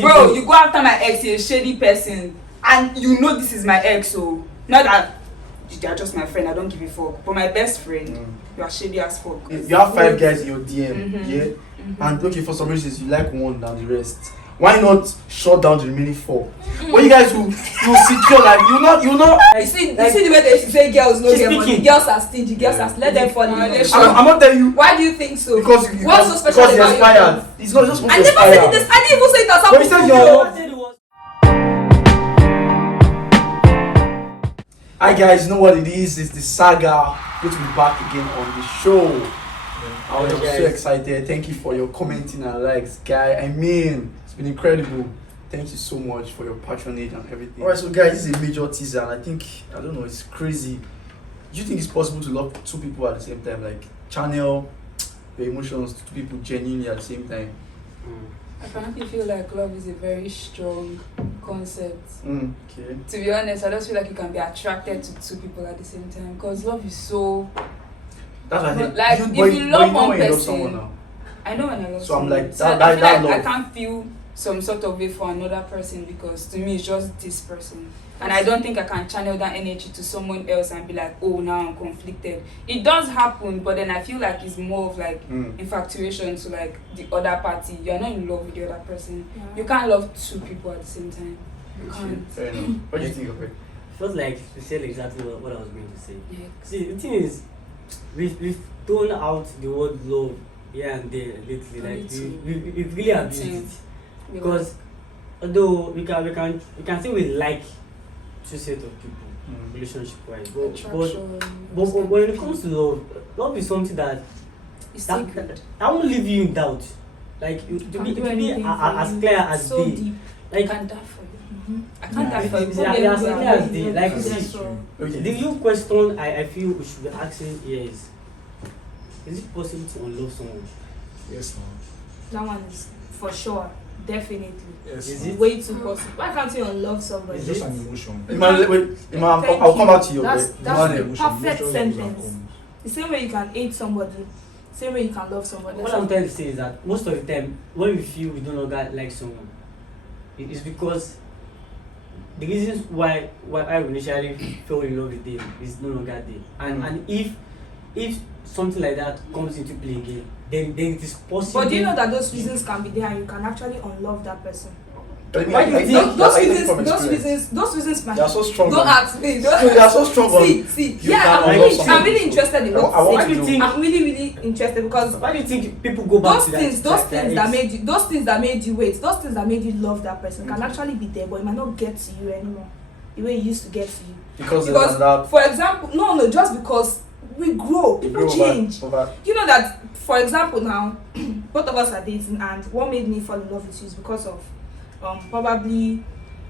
bro, you go after my ex, you're a shady person, and you know this is my ex, so not that they are just my friend, I don't give a fuck. But my best friend, you are shady as fuck. You have 5 guys in your DM, yeah? And okay, for some reasons you like one than the rest. Why not shut down the remaining 4? When you guys will secure, like you know. You see the way they say girls no get money. Girls are stingy. Girls are let them fall in love. I'm not telling you. Why do you think so? Because what's so special about inspired. It's not just. I never said this. I didn't even say it as When you said your. Hi guys, you know what it is? It's the saga. Good to be back again on the show. I was so excited. Thank you for your commenting and likes, guy. I mean, it's been incredible. Thank you so much for your patronage and everything. Alright, so guys, this is a major teaser, and I think, I don't know, it's crazy. Do you think it's possible to love 2 people at the same time? Like, channel your emotions to 2 people genuinely at the same time? I frankly feel like love is a very strong concept. Okay. To be honest, I just feel like you can be attracted to 2 people at the same time, because love is so. That's what I think. Like, if you love one person, someone now. I know when I love so someone. I'm like, so that I feel like love. I can't feel some sort of way for another person, because to me it's just this person, and I don't think I can channel that energy to someone else and be like, oh, now I'm conflicted. It does happen, but then I feel like it's more of like infatuation to like the other party. You're not in love with the other person. You can't love 2 people at the same time. You can't. Fair enough. What do you think of it? Feels like you said exactly what I was going to say. Yeah. See, the thing is, we've thrown out the word love here and there lately. Like we really abused it. Because although we can say we like 2 sets of people, relationship wise, but when it comes to love is something that won't leave you in doubt. Like to be as clear as so day. Deep. Like, I can't die for you. I can't die for you. As clear as day. Like, Okay. the real question I feel we should be asking here is it possible to unlove someone? Yes, no. That one is for sure, definitely. Yes, Is no. it? Way too possible. Why can't you unlove somebody? It's just an emotion. I'll come back to you. That's Emmanuel. the perfect Emotion sentence. comes. The same way you can hate somebody, same way you can love somebody. What I'm trying to say is that most of the time, when we feel we no longer like someone, it is because the reasons why I initially fell in love with them is no longer there. And if something like that comes into play again, then it is possible. But do you know that those reasons can be there and you can actually unlove that person? Why do you think Those reasons they are so strong? don't ask me. They are so strong. See. You Yeah, can love someone. I'm really interested in what I want you to think. know. I'm really interested because Why do you think people go back those to things, that? those things that made you wait, those things that made you love that person can actually be there, but it might not get to you anymore the way it used to get to you. Because for example, no, just because we grow, people change. You know that, for example, now both of us are dating, and what made me fall in love with you is because of probably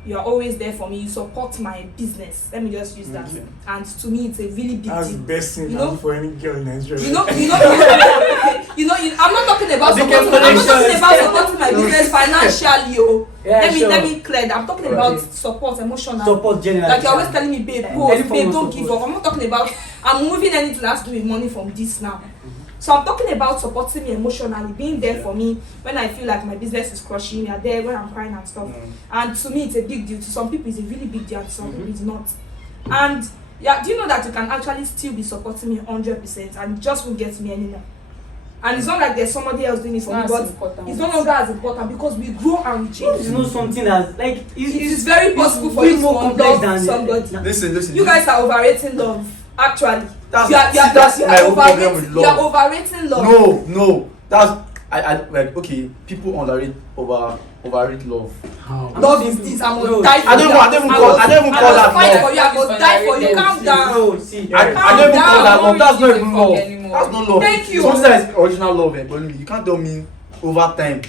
you are always there for me, you support my business. Let me just use that. And to me it's a really big That's deal. the best thing for any girl in Nigeria. I'm not talking about supporting my business financially. Let me clear that. I'm talking about support, emotional. Support generally. Like you're always telling me, babe, don't give up. I'm not talking about I'm moving anything that has to do with money from this now. So I'm talking about supporting me emotionally, being there for me when I feel like my business is crushing. You're there when I'm crying and stuff. And to me, it's a big deal. To some people, it's a really big deal. To some people, it's not. And yeah, do you know that you can actually still be supporting me 100% and it just won't get me anymore? And it's not like there's somebody else doing it for me, but it's no longer as important because we grow and we change. It's not something that's like it is very possible for you to love somebody. Listen. You guys are overrating love. Actually, That's my own problem with love. You are overrating love. No. That's I like okay. People overrate love. Love is this. I'm gonna die for you. I don't even call that fight for love. you. I'm gonna die for you. Calm down. No, see, I don't even call that love. That's not even love. Anymore. That's not love. Thank you. Something that is original love, but you can't tell me over time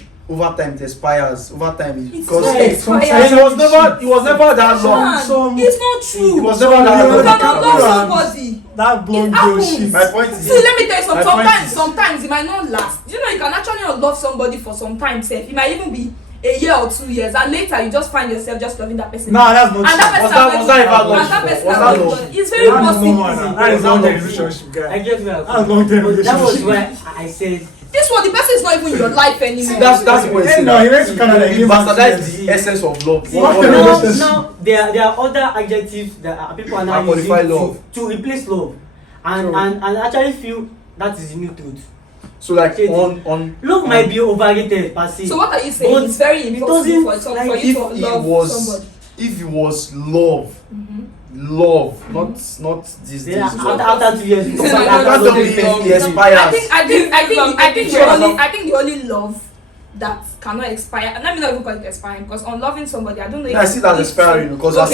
it expires. Over time It's because not it was never that long. It's not true. It was never that You long. cannot love somebody. That blonde It girl happens. shit. My point is See, let me tell you My something. point is- Sometimes it might not last. You know, you can actually not love somebody for some time. Safe. It might even be a year or 2 years, and later you just find yourself just loving that person. Nah, that's not And true. that person Was that ever love? and that person Was has that not love? done. It's very That is possible. normal now. That is long-term relationship, I guy. get where That's long-term but that was relationship. why I said This one, the person is not even in your life anymore. See, that's the point. Hey, no, he went to Canada. He bastardized the essence of love. Now there are other adjectives that people are now using love to replace love, and I actually feel that is the new truth. So like on love might be overrated per se. So what are you saying? It's very impossible for you to love somebody. If it was love, love, not this. Then after 2 years, he expires. I think the only love that cannot expire, and let me not even call it expiring, because on loving somebody, I don't know. I see that as expiring because I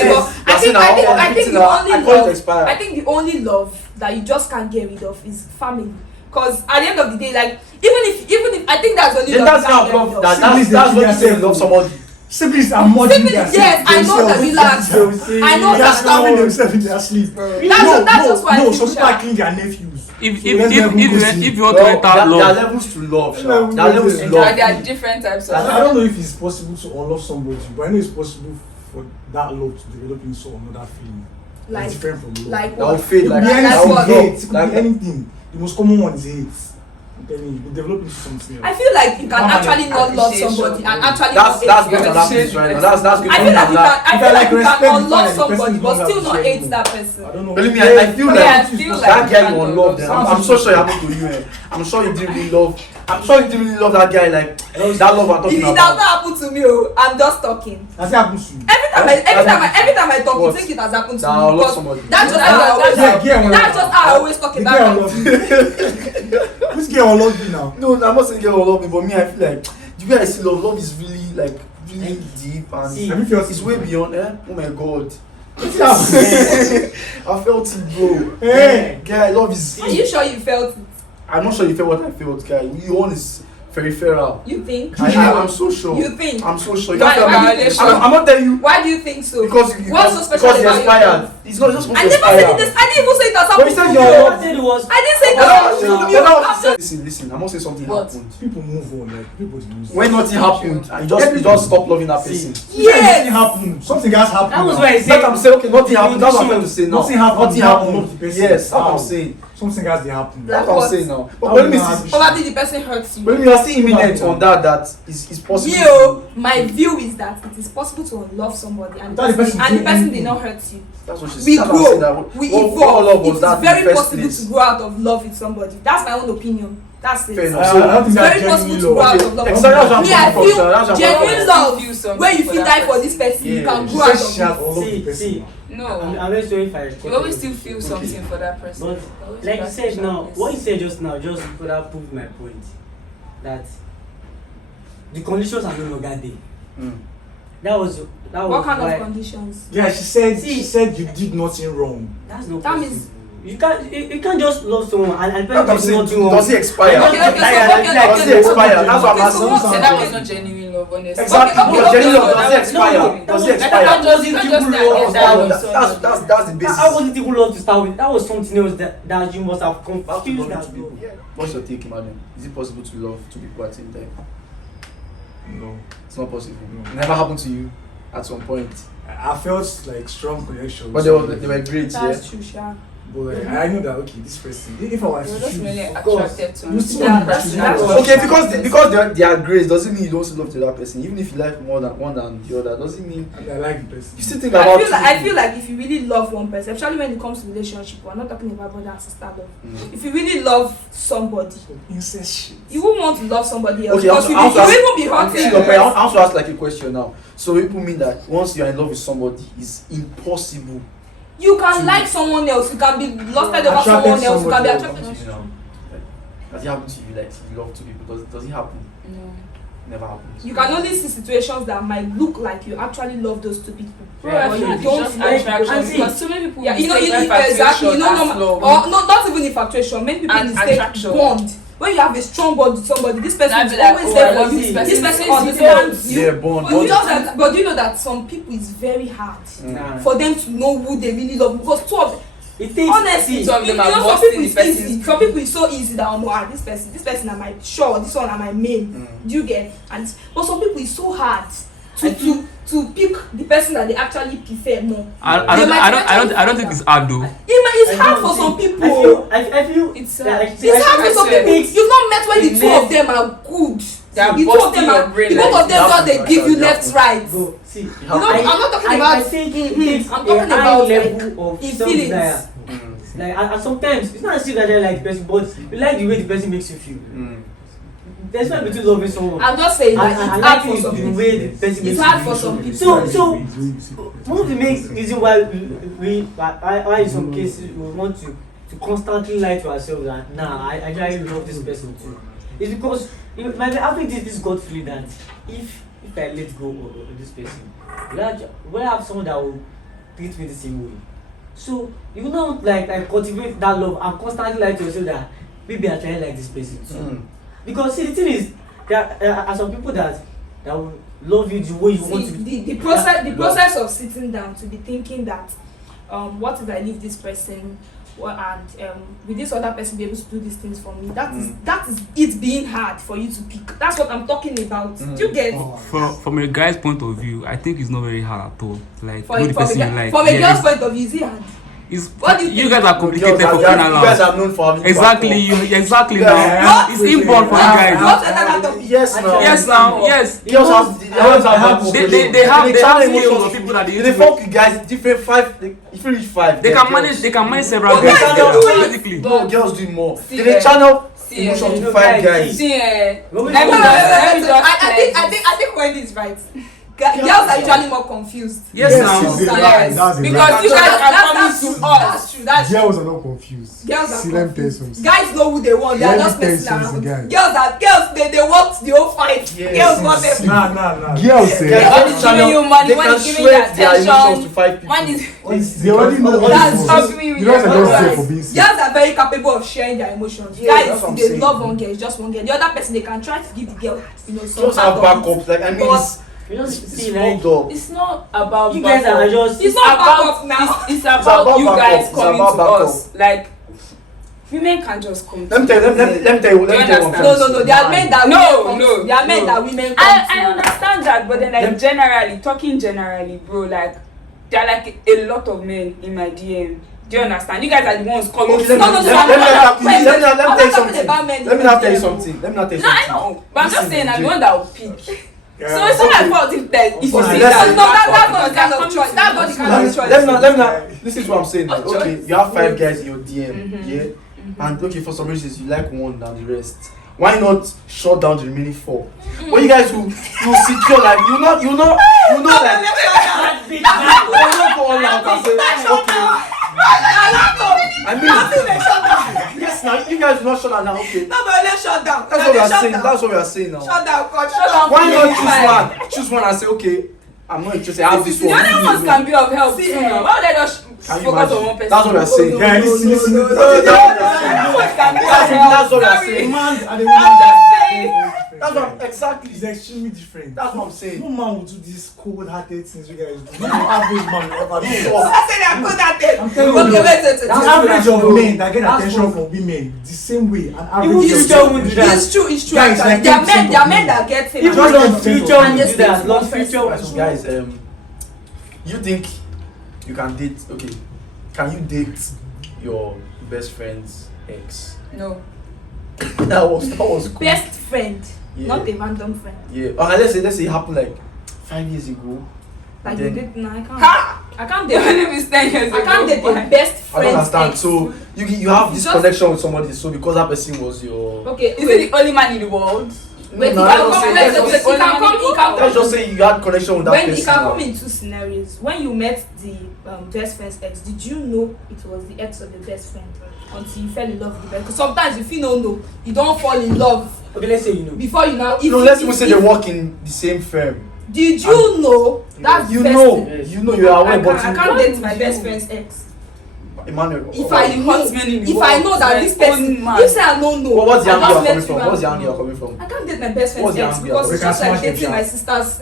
think the only love that you just can't get rid of is family. Because at the end of the day, like even if I think that's only love. That's what you say love somebody. Siblings are more than themselves. Yes, I know that. Relax. I know they are starving themselves in their sleep. That's just why. No, some people are killing their nephews. If you want to enter there love, are levels to love. There are levels to love. There are different types of I love. don't know if it's possible to unlove somebody, but I know it's possible for that love to develop into another feeling. Like, it's different from love. like That will what? fade It like could be that. anything, what? hate. It could be anything. The most common one is hate. I'm telling you, you develop into something else. I feel like you can actually not love appreciation. somebody and actually That's not good hate to them. have right now. That's good. I feel like you can. I feel like you respect can the unlove person, somebody the but person still is not not hate that I person. don't know. Believe me, I feel Yeah, like I feel like that guy you you can't unloved them. love I'm so sure it happened to you. I'm sure you didn't really love. I'm sure you didn't really love that guy like that love I'm talking It does not about. happen to me. Oh, I'm just talking. That's what happens to you. Every time I talk, you What? think it has happened to That I me. love Because somebody. that's just how I always talk The about girl it. love you. Which girl will love you now? No, I'm not saying girl will love me, but me, I feel like the way I see love is really like really deep and See, have you felt it's it way before? beyond. Oh my god, Hey. I felt it, bro. Hey. Guy, love is. Are you sure you felt it? I'm not sure you felt what I felt, guy. You one is peripheral. You think? I'm so sure. You think? I'm so sure. You Why- can't tell why me. do you think I'm not telling you Why do you think so? because What's so special because he about your expired. love? It's not just supposed I to never said expire. this. I didn't even say it has But you happened said to your you. love- I said it was. I didn't say it has happened to you. Listen. I'm not saying something What? happened. People move on, like people lose. When nothing happened, and you just stop loving that person. Something happened. Something else happened. That was now. why I That's said what I'm saying. Okay, nothing happened. That's what I'm trying to say now. Nothing happened. Nothing Now happened. love the person. Yes, that's what How? I'm saying. Something else they happen. Like That's what what? I'm saying now. But How when me now have see, you- Probably the person hurts you. when we are seeing imminent on that is possible. Yo, my view is that it is possible to unlove somebody and the Without the person person did not doing hurt you. That's what she We said. That's what I'm saying, grow, that we what evolve. love was It that is in very the first possible place. to grow out of love with somebody. That's my own opinion. That's it. Fair enough. It's So, I don't think very that's possible to genuine grow out love. of love. Exactly, that's what I'm Me, I talking about, sir. That's feel what I'm talking genuine about. love Feel something where you for feel that die for this person. You Yeah. can She grow out said of she had it. all of the see, person. see. No, I'm very sorry if I. you always still feel something for that person. But Always like you that said now, specialness. what you said just now just further proved my point that the conditions are no longer there. That was What kind why. of conditions? Yeah, she said you did nothing wrong. That's not That possible. means- You can't just love someone and That's what I'm do saying. nothing wrong. Does he expire? Okay, Does he expire? That's what I'm Okay, so asking. what- So that was not genuine love, honestly. Exactly. Okay, But genuine love, so does that it was- expire? no, Does it that expire? Not just That that wasn't that love. that That's the basis. How was it even love to start with? That was something else that you must have confused that love. What's your take, madam? Is it possible to love two people at the same time? No. It's not possible. No. It never happened to you at some point. I felt like strong connection. But they were great, yeah. That's true, Sha. But like, I know that okay, this person. If I was You're to just really choose, attracted to you him. still Yeah, want to that's- choose that's one. what- Okay, because they are great doesn't mean you don't still love the other person. Even if you like more than one than the other, doesn't mean And I like the person. you still think about. I feel like if you really love one person, especially when it comes to relationship, we're not talking about brother and sister love. If you really love somebody, Incest shit. you won't want to love somebody else Okay, because you I will even be I hurting. want to ask like a question now. So people mean that once you are in love with somebody, it's impossible. You can like someone else, you can be lusted over Attracted someone else, you can be somebody attracted else. to You know, does it happen to you? Like you love two people? Does it happen? No. Never happens. You can only see situations that might look like you actually love those two people. Bro, I But feel you like don't it's just love attraction and see, because so many people yeah, you know, mistake exactly, infatuation you know, as normal, love. or not even infatuation. Many people And mistake attraction. bond. When you have a strong bond with somebody, this person I'd is be like, always oh, there I for love you. this This person. person This understands is you. Yeah, bond. But you know that some people is very hard Nah. for them to know who they really love because two of them, It takes honestly, Two of you them are know, some busting people the is person's easy. Some people is so easy that this person are my sure, this one are my main. Do you get? And but some people is so hard to to pick the person that they actually prefer more. I don't think it's hard though. It's hard for some people. I feel It's It's hard for some people. You've not met when the two of them are good. They are The two of busting them your are. brain The both like of them just they give you left, right. Go see. I'm not talking about. I think it's I'm a talking high about level of in self-desire. feelings. Like and sometimes it's not as if that you like the person, but you like the way the person makes you feel. There's no between loving someone. I'm just saying that and it's hard liking for some the people. way the person makes It's you hard feel. for some people. So one of the main reason why why in some cases we want to constantly lie to ourselves that I actually love this person too. It's because it might be having this gut feeling that if I let go of this person, will I have someone that will treat me the same way? So you will not like cultivate that love and constantly lie to yourself that maybe I try like this person too. Because see the thing is there are some people that will love you the way you want to be. The process of sitting down to be thinking that what if I leave this person and will this other person be able to do these things for me? That is it being hard for you to pick. That's what I'm talking about. Do you get? From a guy's point of view, I think it's not very hard at all. Like From know the person you like. a girl's point of view, is it hard? What do you guys are complicated for crying out You guys loud. are known for having Exactly Yeah. now. It's inborn for you guys. Yes, now. Yes now. Yes. Girls have They have skills of people that they They fuck you guys different if you reach 5. They can manage several Okay, guys so do it. basically. No, girls do more. See, They channel see, emotion you to know, 5 guys, guys. See, No, let me just I think Wendy is right. Girls are usually more confused. Yes, now. Yes, because you guys are coming to us. That's true. That's true. Girls are not confused. Girls are Silent confused. persons. Guys know who they want. They are Silent just messing persons, around. guys. Girls they want the whole fight. Yes. Girls want them. Nah. Girls say Guys, One they is channel- giving you money, they one can is giving you sweat their emotions to attention. 5 people. One is they already know what That's it how was. we You guys are just there Guys, for being sick. girls are very capable of sharing their emotions. Yeah, that's what Guys, I'm they saying. love one girl, it's just one girl. The other person they can try to give the girl, some Just have part of it. backups. Like I mean, But You just it's see like fucked up. It's not about you guys are just it's not backup now. It's about you backup. guys It's coming about to backup. us. Like women can just come. Let me tell you one understand? thing. No. There are men that No, women no, come to. There are men no. that women come I to. understand that, but then like Let- generally, talking generally, bro, like there are like a lot of men in my DM. Do you understand? You guys are the ones coming. Okay, No, let me talking about men. Let me now tell you something. No, I know, but I'm just saying I'm the one that will pick. Yeah. So it's not my fault if that if you Okay, see let's that. say- No, that's not the kind of choice. That's not the kind of choice. Let me not. This is what I'm saying. Like, Oh, okay, you have 5 guys in your DM, Mhm. yeah, and okay, for some reasons you like one than the rest. Why not shut down the remaining 4? When you guys will secure like you not like you not go all out and say okay. I mean, yes, now you guys will not shut down now. Okay, No, but let's shut down. that's what we are saying. That's what we are saying now. Shut down, God. Shut down. Why not Fine. choose one and say okay, I'm not interested. I have this The one. other ones can be of help See, too. Now. Why would I just Can you focus on imagine? one person? That's what we are saying. Yeah, listen. No, Okay, The other ones can be of help. That's what we are Sorry. saying. Man and the I'm woman just saying. That's what exactly. is extremely different. That's what I'm saying. No man will do these cold-hearted things you guys do. No average man will ever do. I said I'm good at it. I'm telling you. Okay, wait. The average of men that get That's attention true. from women the same way. An Even average future girl would do do that. It's true. Guys, Actually. like There are 10% men. There are of men men. that get Even famous. Just Lord like future future would do and that. they Lord still future want would So do guys, you think you can date? Okay, can you date your best friend's ex? No. that was cool. Best friend, Yeah. not a random friend. Yeah. Okay, let's say it happened like 5 years ago. Like Then- you did. No, I can't. Ha! I can't Your date. name is 10 years ago. I can't date a best I friend. don't understand. So you have this Just- connection with somebody. So because that person was your. Okay, Is it the only man in the world? Wait, No, he let's can just come. say- Let's let's just just- he can come. He can Let's come. just say you had connection with that When person. it can now. come in two scenarios. When you met the best friend's ex, did you know it was the ex of the best friend until you fell in love with the best? Because sometimes if you don't know, you don't fall in love Okay, let's say you know. before you now. If No, you- let's if- even say if- they work in the same firm. Did you know that's You the know, first thing? you know, you are I aware, but can't, I you can't date my you- best friend's ex. Emmanuel. If I know, husband in the if I world, know that like, this person, own man. you say I don't know. Well, what's the I angle you're just let coming you from? out. What's the angle you're coming from? I can't date my best What's friend's the ex angle? because We it's can just like smash it dating down. my sister's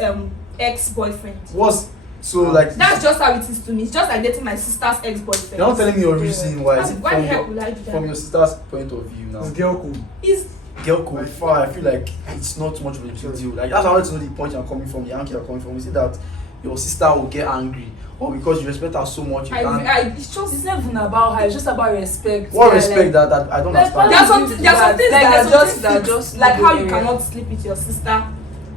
ex-boyfriend. What's so like? That's just how it is to me. It's just like dating my sister's ex-boyfriend. You're not telling me your reason why. Is it Why from the heck your, would I do that? from your sister's point of view now? It's girl cool. Is Girl code far. I feel like it's not much of a big deal. Like that's how I want to know the point you're coming from, the angle you're coming from. Is it that your sister will get angry, or because you respect her so much, you can't. It's just It's not even about her. It's just about respect. What Yeah, respect like, that I don't like, understand. there are some things that are just just like how you area. cannot sleep with your sister.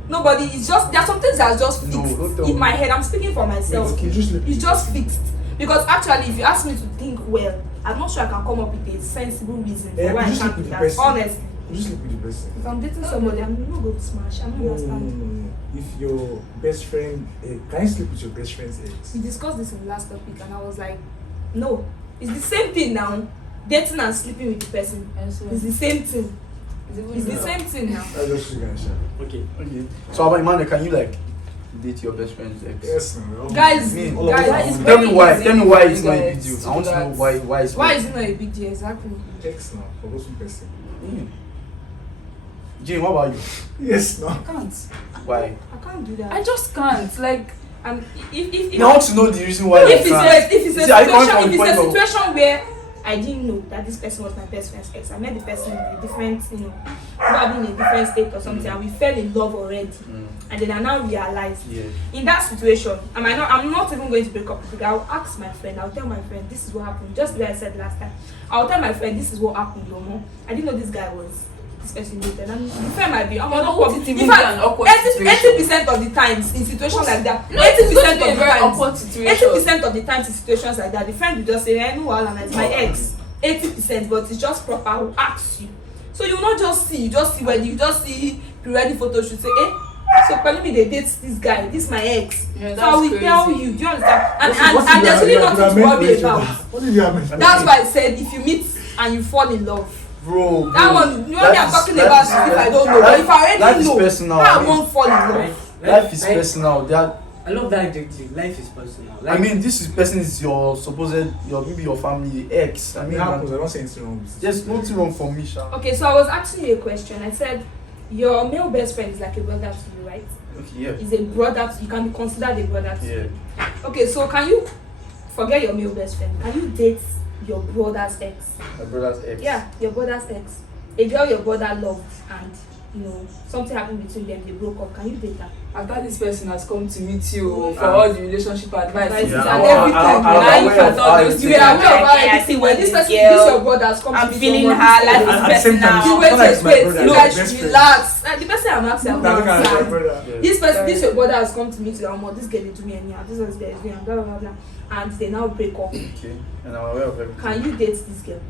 Nobody, it's just, there are some things that are just No, fixed don't tell in me. my head. I'm speaking for myself. Okay, just sleep. It's just fixed. Because actually, if you ask me to think well, I'm not sure I can come up with a sensible reason for why I you sleep can't do with the that. person. Honestly, You just sleep with the person. if I'm dating somebody, I'm not going to smash. I'm not No. understanding. If your best friend, can you sleep with your best friend's ex? We discussed this in the last topic, and I was like, no, it's the same thing now. Dating and sleeping with the person, it's the same thing. It's the same thing now. That's just you guys. Okay. Okay. So about Emmanuel, can you like date your best friend's ex? Yes, no. Guys, Me, all of us guys, are it's on Tell very me why. easy. Tell me why it's You not a guys big deal. do I want to know that. why it's Why is it not a big deal? Exactly. Ex now, forgotten person. Jane, what about you? Yes, no. I can't. Why? I can't do that. I just can't. Like, And if I want to know the reason why if you it's can't. a See, are you coming from the point of- situation where I didn't know that this person was my best friend's ex, I met the person in a different, probably in a different state or something, and we fell in love already. And then I now realized, Yeah. in that situation, I'm not even going to break up with the guy. I'll ask my friend, I'll tell my friend, this is what happened. Just the way I said last time. I'll tell my friend, this is what happened, I didn't know this guy was this person dated. And the friend might be, I'm You're not not put it even in in fact, an awkward 80% of the times in situations like that, No, it's 80% going to of be a the very times, awkward situation. 80% of the times in situations like that, the friend will just say, no, and it's my ex. 80%, but it's just proper who asks you. So you will not just see, you just see pre-ready photo shoot, say, so Pelumi they date this guy, this is my ex. Yeah, So I will that's tell crazy. you, do you understand? And What and there's if really you are nothing to meant worry to about. What if you are meant to That's why I said if you meet and you fall in love. Bro, That one, you know what I'm talking about is if I don't know. But if I life already is know, personal. I won't fall in love. Life is personal. I love that adjective. Life is personal. I mean, person is your maybe your family ex. I It mean, happens. I don't say anything wrong with it. there's nothing wrong for me, Sha. Okay, so I was asking you a question. I said your male best friend is like a brother to you, right? Okay, yeah. Is a brother to you, can be considered a brother to you. Yeah. Okay, so can you forget your male best friend? Can you date your brother's ex? My brother's ex. Yeah, your brother's ex. A girl your brother loved and something happened between them, they broke up. Can you date her? After this person has come to meet you for Yeah. all the relationship advice Yeah. and I'm everything, now you aware can of talk how those it You things. were aware of how Yeah, everything when this person, girl. this your brother has come I'm to meet feeling someone, her this life girl. is At the best same time, now. You it's wait, not like my wait, brother, you it's guys my best should friend. relax. The person I'm asking Now look at my about, brother. Yeah. this person, this your brother has come to meet you, this girl is doing anyhow, this was there is doing blah blah blah blah, and they now break up. Okay. And I'm aware of everything. Can you date this girl?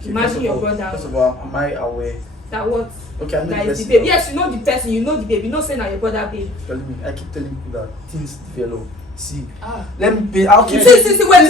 Okay, Imagine first of your all- brother. First of all, am I aware? That what? Okay, I know That the is the person. baby. Yes, you know the person, you know the baby. No saying that your brother babe. I keep telling people that things develop. See, Ah. let me pay. I'll keep See, wait. develop. When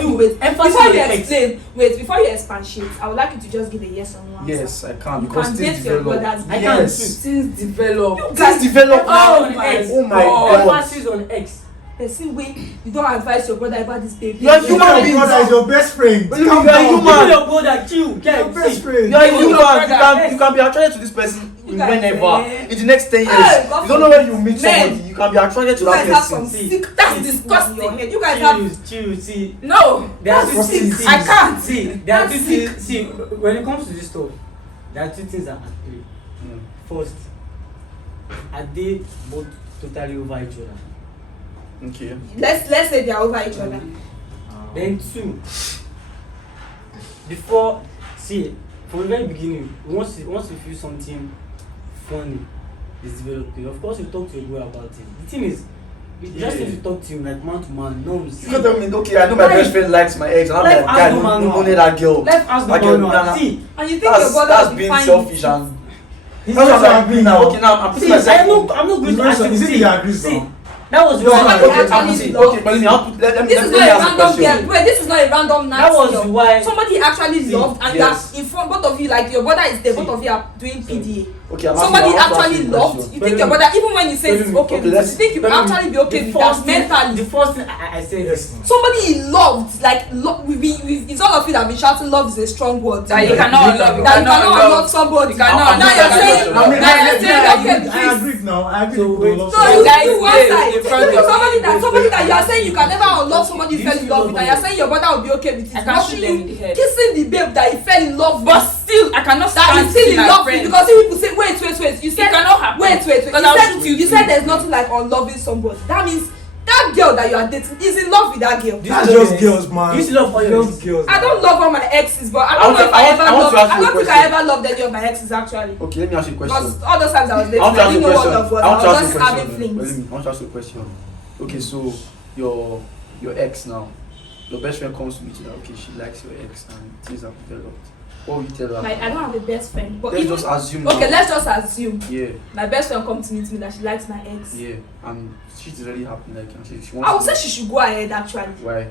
you wait, before you Emphasis explain, before you expatiate, I would like you to just give a yes or no answer. Yes, I can You because can things date your develop. brother's I babe. can Yes. Things develop. Things develop Oh now. my ex. Oh my God. Emphasis on X. Person way you don't advise your brother about this baby. You are Your human being. brother is your best friend. You Calm are down. human. Even your brother, chill. Your Get best friend. You are a human. brother. You can be attracted to this person You guys, whenever. In the next 10 years, Hey, God you don't know when you meet Men. somebody. You can be attracted to You that guys have some person. See, sick. That's see, disgusting. In your head. You guys have. chill. See, No. there are That's two sick. things. I can't. See, there are That's two things. See, when it comes to this stuff, there are two things that are at play. First, are they both totally over each other? Okay. Let's say they are over each other. Then two, before, see, from the very beginning, once you feel something funny is developing, of course you talk to your girl about it. The thing is, just if you talk to him like man to man, no, You can tell me, okay, I know my best friend likes my ex, and I'm Life like, has God, no no manual. money that girl. Life has no That girl, manual. nah. See, And you think your brother That's will be being fine selfish with it? and He's that's not what I'm agree now. Okay, now I'm putting see, myself. I'm not going He's to not ask sure. you. He said he agrees See, now. that was No, why. somebody Okay, actually okay, love. okay, but let me This is let not me a ask a random question. girl. Wait, this is not a random That was girl. why. Somebody actually See, loved, and yes. that in front both of you, like your brother is there, See. both of you are doing PDA. Okay, I'm Somebody asking, I want to ask actually you a loved. question. You think your brother, even when you say it's okay, Okay, with let's- you think you will tell me actually be okay The with that first thing, mentally. the first thing I said Yes, is, no. Somebody he loved, like it's all of you that have been shouting love is a strong word. That you cannot love. That you cannot love somebody. You cannot Now love you're somebody. saying, Now now you're saying, okay, with I this. agree now. I agree So with wait, love So song. you Guys, do one wait, side. in front of Somebody me. that you are saying you can never unlove somebody you You fell in still love love with, and you are her. saying your brother will be okay with it. I can't Not shoot them in the you head. kissing the babe that he fell in love But with. still, I cannot That stand he's still in my love with, friend. because if people say wait, you said cannot happen. wait, Because I'll shoot you you too. said there's nothing like unloving somebody. That means that girl that you are dating is in love with that girl. Do you That's still love just your girls, man. ex? Do you still love all your Just ex? girls. I don't love all my exes, but I I don't want know to- if I ever I want loved. to ask I you a don't think I question. ever loved any of my exes actually. Okay, let me ask you a question. Because all those times I was I dating, want to I ask you didn't a know what question. love was. I want to I ask was you a just having question. flings. I want to ask you a question. Okay, so your ex now, your best friend comes to meet you that okay, she likes your ex and things have developed. What will you tell her? Like, I don't have a best friend, but Let's even, just assume. okay, now. let's just assume Yeah, my best friend come to meet me that she likes my ex. yeah, and she's really happy. Like, and she wants. I would to- say she should go ahead actually. Why?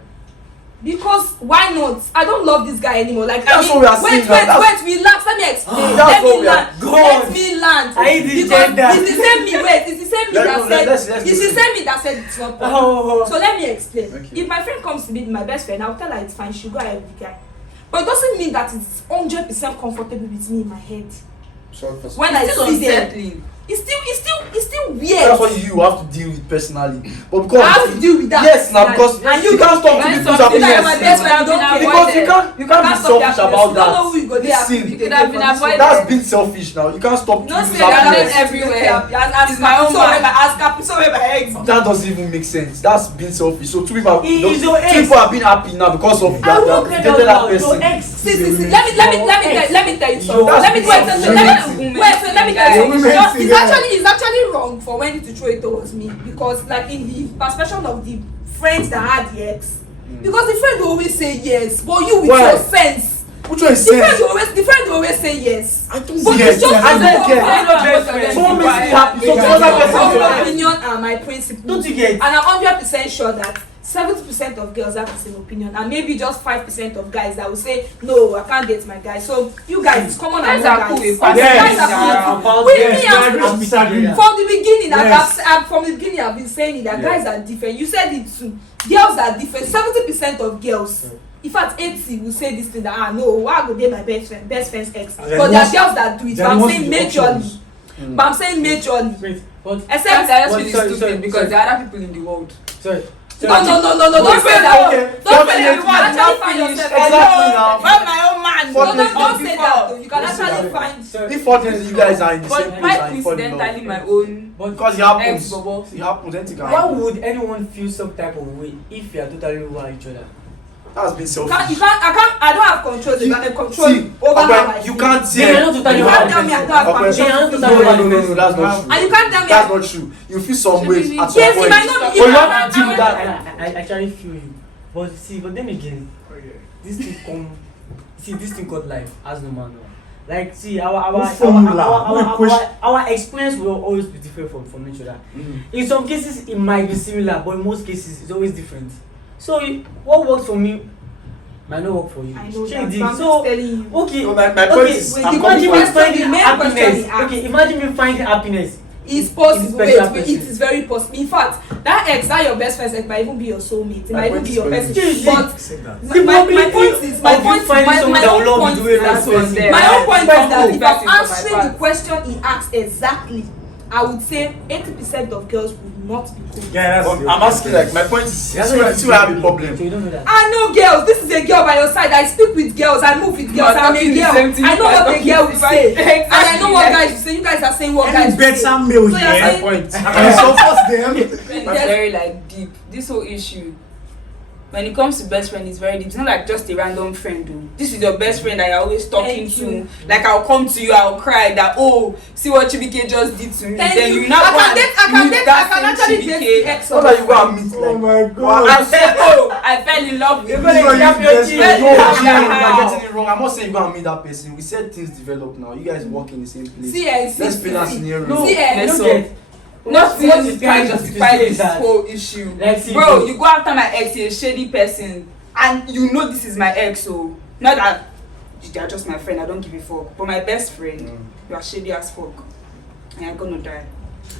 Because why not? I don't love this guy anymore. Like, That's what we are saying wait, now. relax. Let me explain. That's Let what me we are- land. God. Let me land. I didn't Because check that. it's the same me. Wait, it's the same me that said. Let's It's the listen. same me that said it's not possible. Oh, So let me explain. Okay. If my friend comes to meet my best friend, I'll tell her it's fine. She'll go ahead with the guy. But it doesn't mean that it's 100% comfortable with me in my head. When I It's still see them, unsettling. it's still weird. That's what you have to deal with personally. But because I have to deal with that. yes, now because And you can't stop when people's something like my happiness. best friend, don't care. Because you can't be Can't stop selfish their about happiness. You don't know that. who you go there Listen, happy it could have been avoided. That's being selfish now. You can't stop No people's say that happiness. I'm everywhere. It's my own man. So my ex. That doesn't even make sense. That's being selfish. So two people, He is two your ex. people have been happy now because of I that. won't They get dated out that now. Your person. ex. See. Let me tell you something. That's Let me being let selfish. me tell you Women something. see that. It's actually wrong for when to throw it towards me, because like in the perception of the friends that had the ex, because the friend will always say yes, but you with Why? your sense, Which one is the friend sense? will always say yes. I don't But see it's it. just I don't because get. of not best friend. Someone makes me happy. It's Some just other because person. my opinion and my principle. Don't you get? And I'm 100% sure that 70% of girls have the same opinion, and maybe just 5% of guys that will say, no, I can't date my guy. So you guys, it's common Guys among are cool guys. with Guys partners. are cool. About With yes, me, I I'm agree to disagree. from the beginning, Yes. from the beginning, I've been saying it that Yeah. guys are different. You said it too. Girls are different. 70% of girls, in fact, 80 will say this thing that no, why I go date my best friend's ex? And then But there are once- girls that do it. then But I'm once saying the majorly. options. But I'm saying majorly. Wait, but Except That's What? really Sorry, stupid sorry, because sorry. there are other people in the world. sorry. no, don't say that. Don't say that. You can actually find yourself. Exactly now. Find my own man. Don't say that. Before. Though. You can actually find. Sorry. If fortunately you guys are in the same But place why and you fall in love. coincidentally my own Because it happens. ex-bobo? It happens. Anything can Why happen. would anyone feel some type of way if you are totally over each other? That's been selfish. I don't have control. You can control See, over how I you feel. can't say. They are not totally You over can't tell me I don't have Okay. control. They are not No, totally that's not true. And you can't tell me That's not true. You feel some ways at some Yes, it point. might not be. But you have to deal with that. I actually feel you. But see, but then again, this thing come. See, this thing called life has no manual. Like, see, No formula, no equation. our experience will always be different from each other. In some cases, it might be similar, but in most cases, it's always different. So, what works for me might not work for you. I know Shey that. dig. But I'm So, just telling you. okay, No, my point okay, is, wait, I'm the coming imagine back. me finding The main question happiness. he asked. Okay, imagine me finding happiness. It's possible. It's special Wait, it person. is very possible. In fact, that ex, that your best friend, ex, might even be your soulmate. It My might even point be is your very person. easy. But Say that. my point is, my Of you point, finding my someone that will own love point you the way is that that was there. my own point is that if Person I'm for my answering the part. question he asked exactly, I would say 80% of girls would not be cool. Yeah, that's I'm asking like my point is That's see why where I have a problem. So you don't know that. I know girls. This is a girl by your side. I speak with girls. I move with girls. You are I'm a talking the girl. same thing. I know You are what a talking girl the will same- say, and I know what Exactly. guys will say. You guys are saying what Any guys will better say. male So you're here. My saying- point. I can support them. It's very like deep. This whole issue, when it comes to best friend, it's very deep. It's not like just a random friend. Though. This is your best friend that you're always talking Thank to. you. Like I'll come to you, I'll cry that see what Chibike just did to me. Thank then you. you now I go can and date. I can meet date. I that can same actually date the Chibike. ex What of are my you going friend. to meet Oh like? my And god. say, I fell in love with You're you. gonna You get your best cheese. friend. No, Yeah. you're getting it wrong. I'm not saying you go and meet that person. We said things develop now. You guys work in the same place. See, Let's play that scenario. No, See, I Mess don't up. get. Nothing What is is trying to trying to justify say this that? whole issue. Like, see, Bro, you go after my ex, you're a shady person, and you know this is my ex, so not that they are just my friend, I don't give a fuck. But my best friend, you are shady as fuck, and you're gonna die.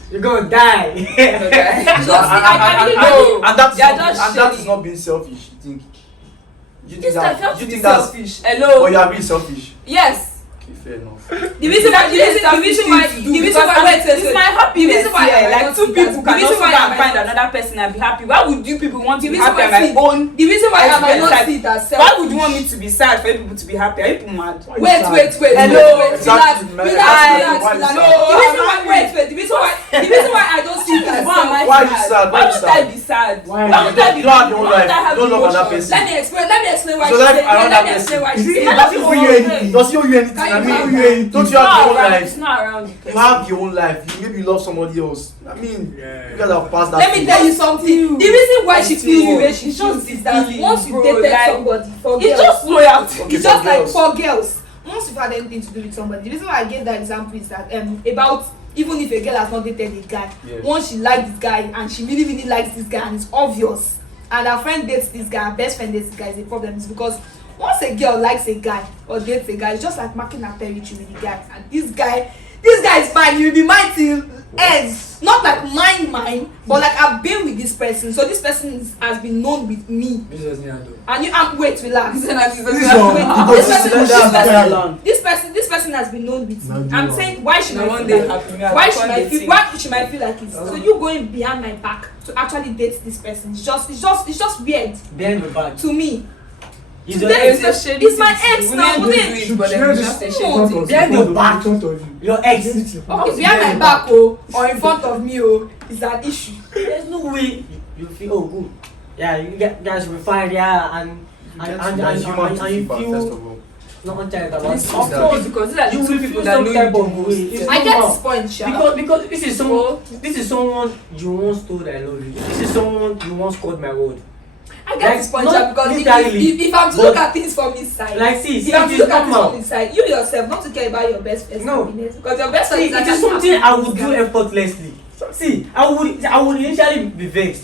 You're gonna die. You're gonna die. Just- I really know. And that is They are not, just and that shady. is not being selfish. You think? You This think guy that? felt You to be think that's? selfish. Or Hello. you are being selfish? Yes. Okay, fair enough. The reason why It's my happiness here. Like two people can also go and find another person and be happy. Why would you people want to be happy on my own? The reason why I might not Like, see it as Why would you want me to be sad for you people to be happy? Are you people mad? Wait. Hello. Exactly, man. The reason why I don't see it as Why am I Why you sad? sad? Why would I be sad? Why Why would I be You don't have your own why would I life. have You don't love another emotions? person. Let me explain why So she life said. around Let me that explain why person. she It said. doesn't owe you anything. Does it owe you anything? I mean, don't you have your own life? It's not around. You have your own life. You maybe love somebody else. I mean, you guys have passed that. Let me tell you something. The reason why she feels the way she It's just feels is that feeling, once you bro, dated like, somebody for It's girls, just loyalty. Okay, it's just for like girls. for girls. Once you've had anything to do with somebody, the reason why I gave that example is that about even if a girl has not dated a guy, Yeah. once she likes this guy and she really likes this guy and it's obvious, and her friend dates this guy, her best friend dates this guy, is a problem. Is because once a girl likes a guy or dates a guy, it's just like marking her territory with the guy. And this guy is fine. You'll be mine till ends. Not like mine, but like I've been with this person, so this person has been known with me. And you wait, relax. This person has been known with me. I'm saying why she might feel like why she might feel like it. So you going behind my back to actually date this person. It's just weird Behind your back. to me. It's To your date ex. this- it's my ex now. Women do it, but then it's just a shame. Behind your back. Your ex. Okay, behind my back or in front of me is an issue. There's no way you feel good. Yeah, you guys will be fine. Yeah, and you feel not uncharitable. It's of course because these are You the two will people feel that some know type you of the way. most. It's I get normal. this point, Sha. Because this is someone you once told I love you. This is someone you once called my word. I get this point, Sha, because literally, if I'm to look at things from his side, Like see, if I'm it to is look at things normal. from his side, you yourself not to care about your best friend's No. happiness, because your best friend See, is it actually is something happy I with would this do guy. effortlessly. See, I would initially be vexed.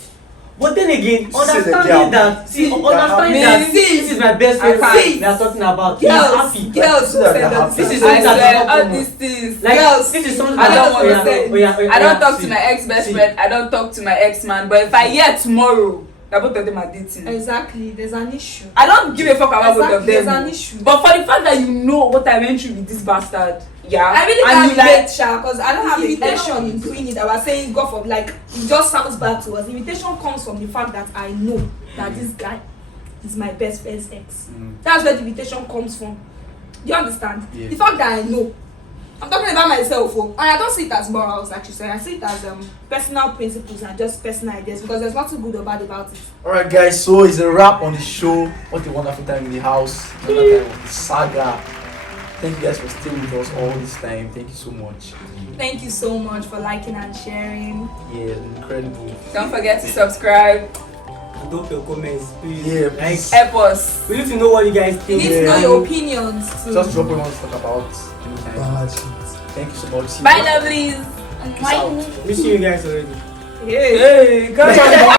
But then again, See the understanding girl. that See, this is my best friend see, we are talking about. He is happy. Girls who That send they're them. happy. This is I something swear, that all is these things. like Girls, this is something I don't that understand. I don't talk to my ex-best See. friend. I don't talk to my ex-man. But if I hear tomorrow that both of them are dating, Exactly, there's an issue. I don't give a fuck about both of There's them. an issue. But for the fact that you know what I went through with this bastard, yeah, I really and can't you like, relate, Sha, because I don't have Irritation. intention in doing it. I was saying, God for like, it just sounds bad to us. Irritation comes from the fact that I know that this guy is my best friend's ex. That's where the irritation comes from. Do you understand? Yeah. The fact that I know. I'm talking about myself, and I don't see it as morals, like you said. I see it as personal principles and just personal ideas, because there's nothing good or bad about it. Alright guys, so it's a wrap on the show. What a wonderful time in the house. Another time on the saga. Thank you guys for staying with us all this time. Thank you so much. Thank you so much for liking and sharing. Yeah, incredible. don't forget to subscribe. Drop your comments, please. Yeah, Like, please. Help us. we need to know what you guys You think. need to know your opinions too. Just drop what you want to talk about anytime. Thank you so much. See you. Bye, lovelies. Peace out. We see you guys already. Hey. Hey, guys.